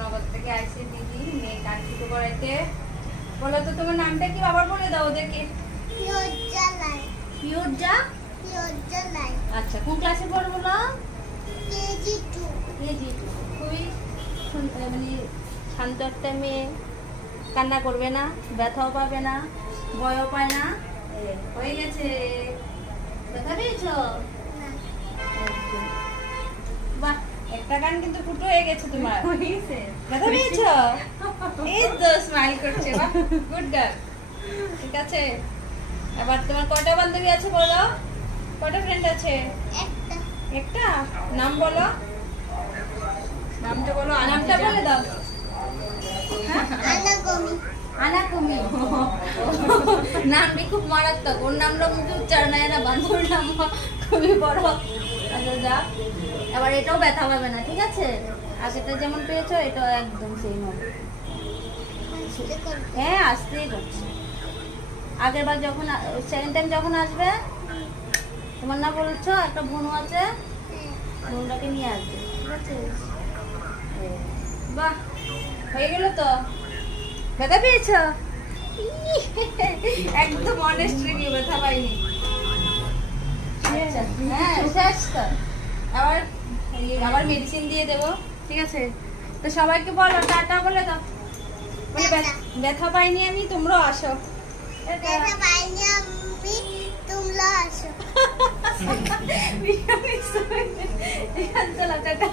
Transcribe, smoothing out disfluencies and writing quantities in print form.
নগর থেকে আইছে দিদি মেয়ে কান ছুটো করাইতে। বলো তো তোমার নামটা কি, আবার বলে দাও ওদেরকে। পিওরজা। আচ্ছা, কোন ক্লাসে পড়ো বলো? কেজি 2। খুবই মানে শান্ত একটা মেয়ে, কান্না করবে না, ব্যথাও পাবে না, ভয়ও পায় না। হয়ে গেছে। ব্যথা পেয়েছ? বাহ, একটা কান কিন্তু ফুটো হয়ে গেছে তোমার। ব্যথা পেয়েছ? এই তো স্মাইল করছে। বাহ, গুড গার্ল। ঠিক আছে, এবার তোমার কয়টা বান্ধবী আছে বলো? কয়টা ফ্রেন্ড আছে? একটা। নাম বলো। নামটা বলো। নামটা বলে দাও। আনাকুমি। নামটি খুব মারাত্মক। ওর নামটা মুখে উচ্চারণ হয় না, বান্ধবীর নাম খুবই বড়। আচ্ছা যা, এবার এটাও ব্যথা পাবে না, ঠিক আছে? আগেটা যেমন পেয়েছো এটাও একদম সেম হবে। হ্যাঁ, আসতেই করছে। আগের বার যখন সেকেন্ড টাইম যখন আসবে, তোমার না বলছো একটা বোনও আছে, বোনটাকে নিয়ে আসবে, ঠিক আছে? বাহ, হয়ে গেল তো। ব্যথা পেয়েছ? একদম অনেস্ট রিভিউ, ব্যথা পাইনি। হ্যাঁ, শেষ তো। আবার মেডিসিন দিয়ে দেবো, ঠিক আছে? তো সবাইকে বলো টাটা বলে দাও। ব্যথা পাইনি আমি, তোমরাও আসো। চলো টাটা।